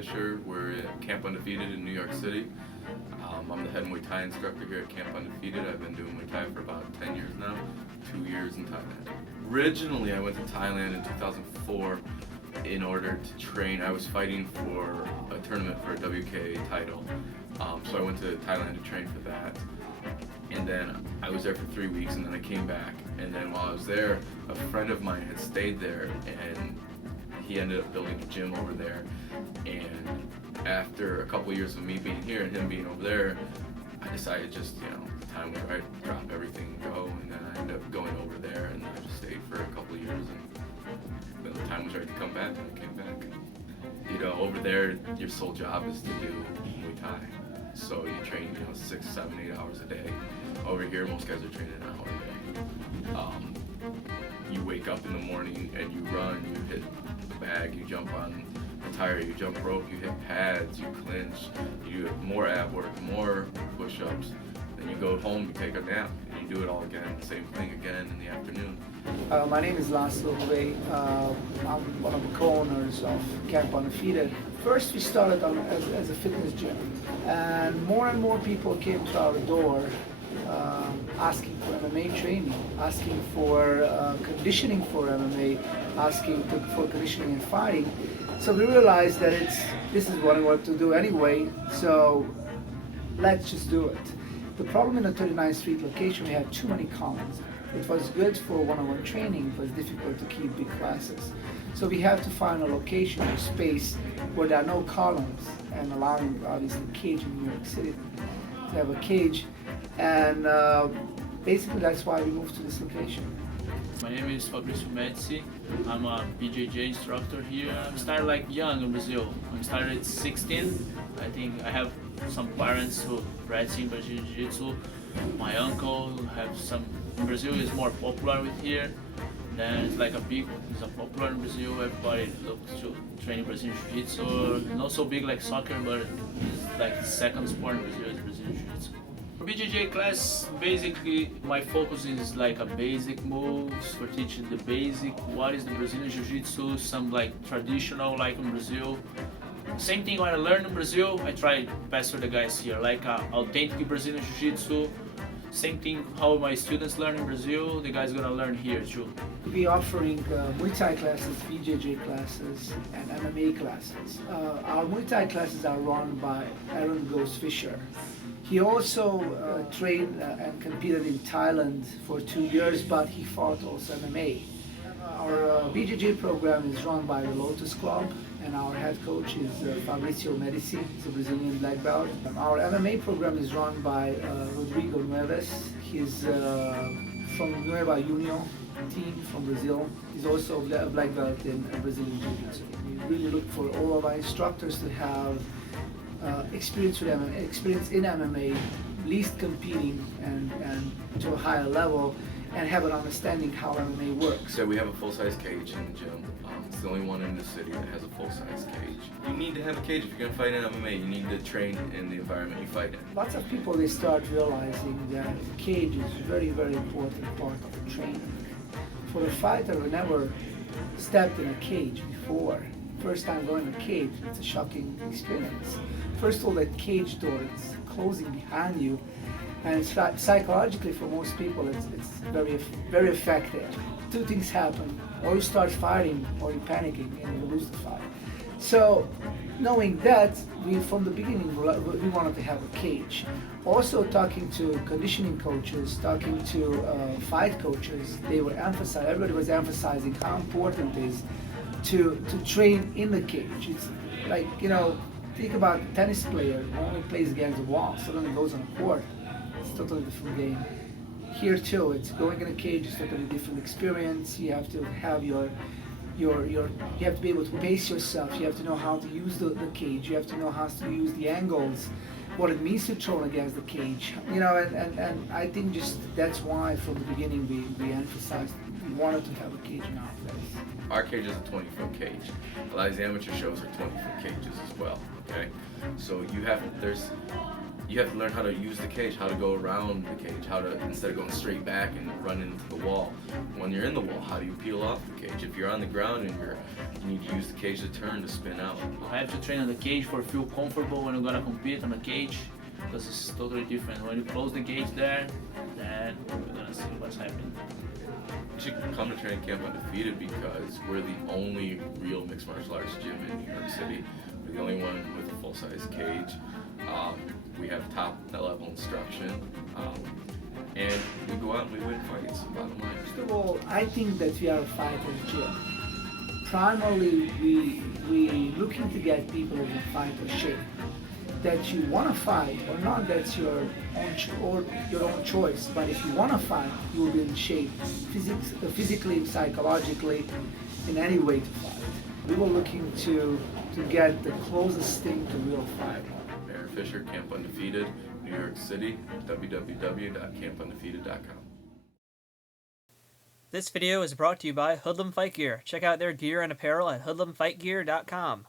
Fisher. We're at Camp Undefeated in New York City. I'm the head Muay Thai instructor here at Camp Undefeated. I've been doing Muay Thai for about 10 years now, 2 years in Thailand. Originally, I went to Thailand in 2004 in order to train. I was fighting for a tournament for a WK title. So I went to Thailand to train for that. And then I was there for 3 weeks, and then I came back. And then while I was there, a friend of mine had stayed there, and he ended up building a gym over there. And after a couple of years of me being here and him being over there, I decided just, the time was right, drop everything and go. And then I ended up going over there, and I just stayed for a couple of years. And then the time was right to come back, and I came back. Over there, your sole job is to do Muay Thai. So you train, 6, 7, 8 hours a day. Over here, most guys are training an hour a day. You wake up in the morning and you run, you hit the bag, you jump on the tire, you jump rope, you hit pads, you clinch, you do more ab work, more push-ups. Then you go home, you take a nap, and you do it all again, same thing again in the afternoon. My name is Laszlo Huve. I'm one of the co-owners of Camp Undefeated. First, we started as a fitness gym, and more people came to our door asking for MMA training, asking for conditioning for MMA, asking for conditioning and fighting. So we realized that this is what I want to do anyway, so let's just do it. The problem in the 39th Street location, we have too many columns. It was good for one-on-one training, it was difficult to keep big classes. So we have to find a location or space where there are no columns, and allowing obviously cage in New York City to have a cage. And basically that's why we moved to this location. My name is Fabricio Medici. I'm a BJJ instructor here. I started young in Brazil. I started at 16. I think I have some parents who practicing Brazilian Jiu-Jitsu. My uncle have some. In Brazil is more popular with here. Then it's it's a popular in Brazil. Everybody looks to training Brazilian Jiu-Jitsu. Not so big like soccer, but it's like the second sport in Brazil is Brazilian Jiu-Jitsu. For BJJ class, basically my focus is a basic moves for teaching the basic. What is the Brazilian Jiu-Jitsu? Some traditional like in Brazil. Same thing when I learn in Brazil, I try to pass for the guys here, authentic Brazilian Jiu-Jitsu. Same thing how my students learn in Brazil, the guys gonna learn here too. We're offering Muay Thai classes, BJJ classes, and MMA classes. Our Muay Thai classes are run by Aaron Ghost Fisher. He also trained and competed in Thailand for 2 years, but he fought also MMA. Our BJJ program is run by the Lotus Club, and our head coach is Fabricio Medici. He's a Brazilian black belt. Our MMA program is run by Rodrigo Nueves. He's from Nueva União team from Brazil. He's also a black belt in Brazilian Jiu-Jitsu. We really look for all of our instructors to have experience in MMA, at least competing and to a higher level, and have an understanding how MMA works. So we have a full-size cage in the gym. It's the only one in the city that has a full-size cage. You need to have a cage if you're going to fight in MMA. You need to train in the environment you fight in. Lots of people, they start realizing that the cage is a very, very important part of the training. For a fighter who never stepped in a cage before, first time going in a cage, it's a shocking experience. First of all, that cage door is closing behind you, and psychologically for most people it's very, very effective. Two things happen: or you start fighting, or you're panicking and you lose the fight. So knowing that, from the beginning we wanted to have a cage. Also talking to conditioning coaches, talking to fight coaches, everybody was emphasizing how important it is to train in the cage. It's like, think about a tennis player who only plays against the wall, suddenly goes on a court. It's a totally different game. Here too, it's going in a cage is a totally different experience. You have to have you have to be able to pace yourself. You have to know how to use the cage. You have to know how to use the angles, what it means to throw against the cage. And I think just that's why from the beginning we emphasized we wanted to have a cage in our place. Our cage is a 20-foot cage. A lot of these amateur shows are 20-foot cages as well. Okay, so you have to learn how to use the cage, how to go around the cage, how to, instead of going straight back and run into the wall. When you're in the wall, how do you peel off the cage? If you're on the ground and you need to use the cage to turn to spin out. I have to train on the cage for feel comfortable when I'm gonna compete on the cage, because it's totally different. When you close the cage there, then we're gonna see what's happening. You should come to training Camp Undefeated because we're the only real mixed martial arts gym in New York City. We're the only one with a full-size cage. We have top level instruction, and we go out and we win fights, bottom line. First of all, I think that we are a fighter's gym. Primarily, we looking to get people in a fighter shape. That you want to fight or not, that's your own choice. But if you want to fight, you will be in shape, physically, psychologically, in any way to fight. We were looking to get the closest thing to real fight. Mayor Fisher, Camp Undefeated, New York City, www.campundefeated.com. This video is brought to you by Hoodlum Fight Gear. Check out their gear and apparel at hoodlumfightgear.com.